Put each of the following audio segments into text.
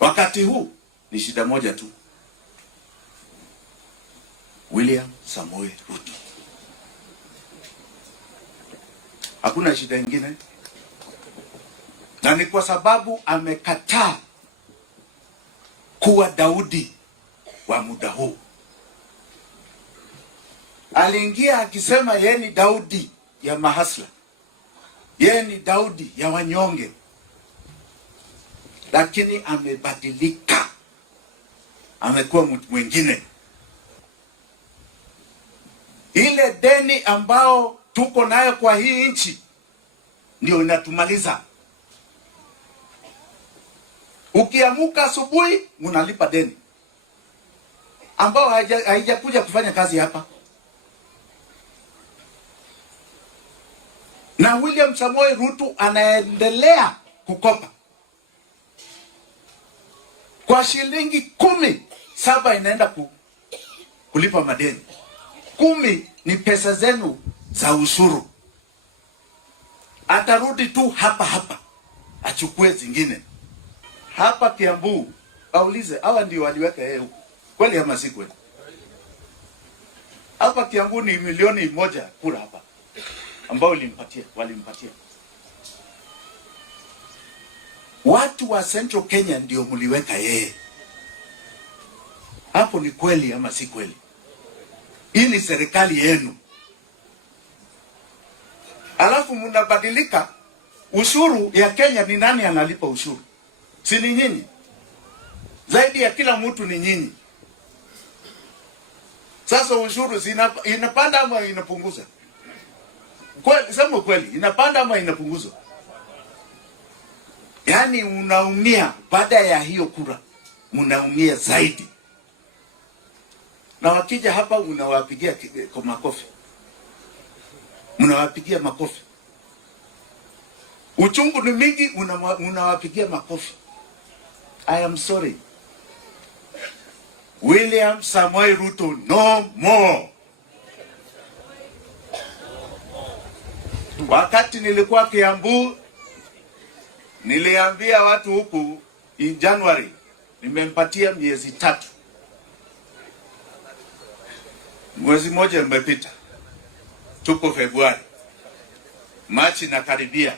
wakati huu ni shida moja tu, William Samoei Ruto. Hakuna shida nyingine, na ni kwa sababu amekataa kuwa Daudi wa muda huu. Aliingia akisema yeye ni Daudi ya mahasla, yeye ni Daudi ya wanyonge, lakini amebadilika, amekuwa mtu mwingine. Ile deni ambao tuko nayo kwa hii nchi ndio inatumaliza. Ukiamuka asubuhi unalipa deni ambao haijakuja kufanya kazi hapa. Na William Samoei Ruto anaendelea kukopa kwa shilingi 10, 7 inaenda kulipa madeni. 10 ni pesa zenu za ushuru. Atarudi tu hapa achukue zingine. Hapa Kiambu, aulize hawa ndio waliweka yeye huko. Kweli ama si kweli? Hapa Kiambu ni 1,000,000 kura hapa ambao walimpatia. Watu wa Central Kenya ndio mliweka yeye. Hapo ni kweli ama si kweli? Hii ni serikali yenu. Alafu mnabadilika. Ushuru ya Kenya ni nani analipa ushuru? Si ni nyinyi? Zaidi ya kila mtu ni nyinyi. Sasa ushuru inapanda ama inapunguza? Kweli, sema kweli, inapanda ama inapunguzwa? Yaani unaumia baada ya hiyo kura. Unaumia zaidi. Na wakija hapa unawapigia kwa makofi. Unawapigia makofi. Uchungu ni mingi, unawapigia makofi. I am sorry. William Samoei Ruto, no more. Wakati nilikuwa Kiambu, niliambia watu huku in January, nimempatia miezi 3. Mwezi moja umepita. Tuko Februari. Machi na karibia.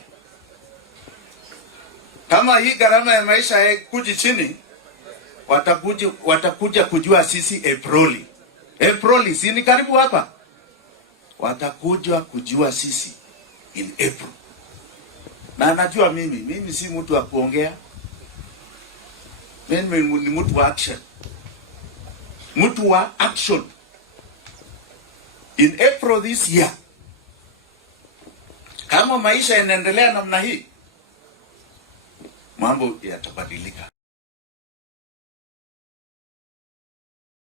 Kama hii gharama ya maisha kuji chini, watakuja kujua sisi Aprili, si ni karibu hapa. Watakuja kujua sisi in April. Na najua mimi si mtu wa kuongea. Mimi ni mtu wa action. Mtu wa action. In April this year, kama maisha yanaendelea namna hii, mambo yatabadilika.